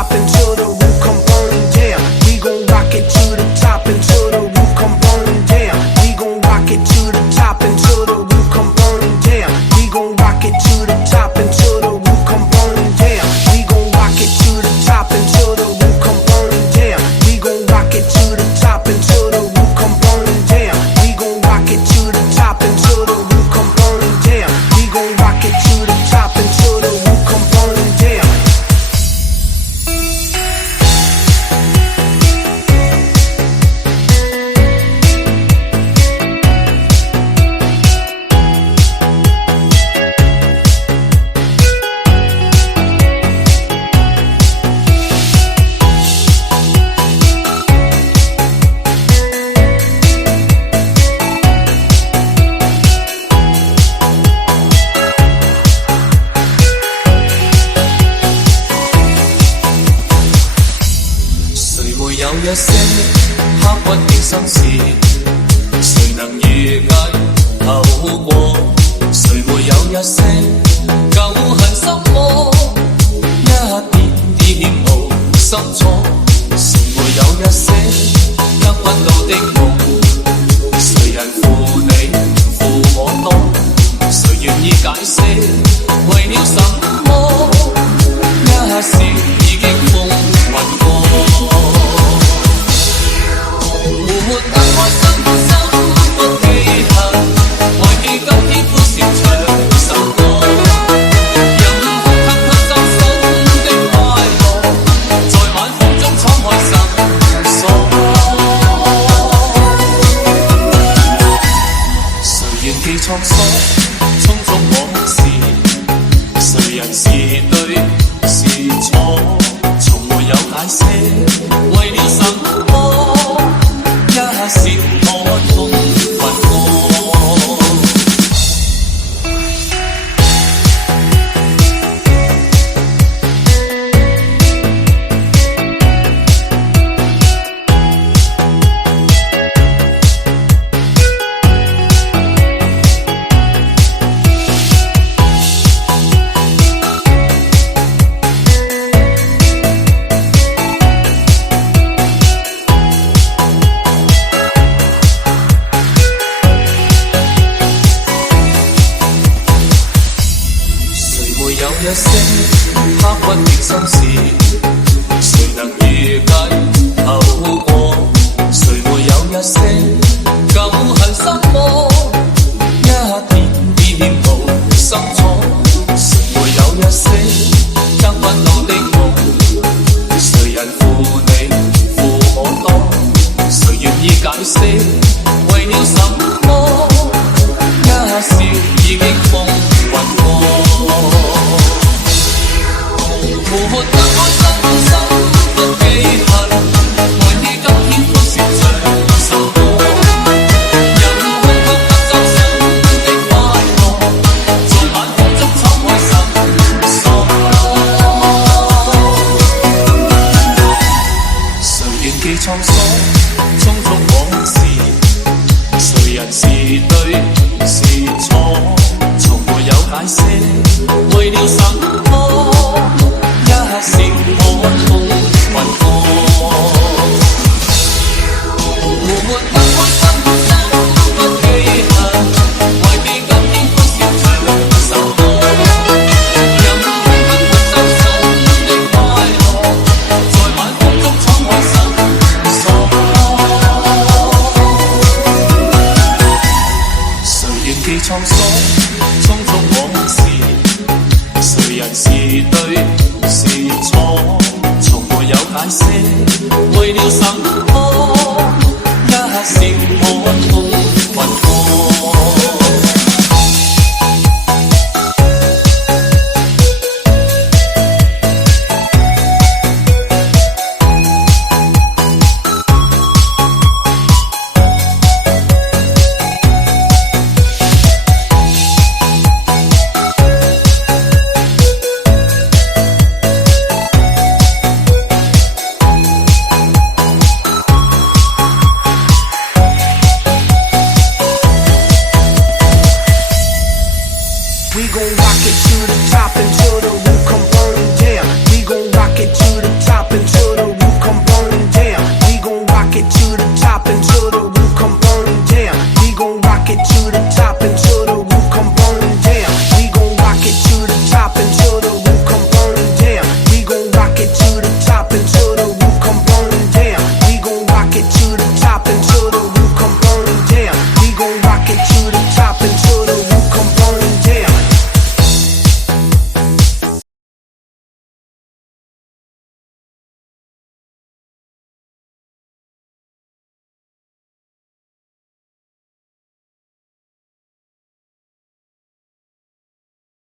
top until the roof come burning down. We gon' rock it to the top until the roof come burning down. We gon' rock it to the top until the roof come burning down. We gon' rock it to the top until the roof come burning down. We gon' rock it to the top until the roof come burning down. We gon' rock it to the top until the roof come burning down. We gon' rock it to the top until the roof come burning down. We gon' rock it to the top until the roof come burning down.有一些刻骨的心事，誰能預計後果？誰沒有一些舊恨心魔，一點點無心錯？誰沒有一些得不到的夢？誰人負你負我多？誰願意解釋為了什麼？一時已經風雲過。活得開心，心不記恨，懷記今天歡笑唱首歌，任風給他周身的快樂，在晚風中敞開心鎖。誰願記創傷，匆匆往事，誰人是對是錯，從沒有解釋，為了什麼？一時我痛暈過。有一些刻骨的心事，誰能預計後果？誰沒有一些舊恨心魔，一點點無心錯？誰沒有一些得不到的夢？誰人負你負我多？誰願意解釋為了什麼？一時已經風雲過。活得開心，心不記恨，懷記今天歡笑唱首歌，任風給他周身的快樂，在晚風中敞開心鎖。誰願記創傷，匆匆往事，誰人是對是錯，從沒有解釋，為了什麼？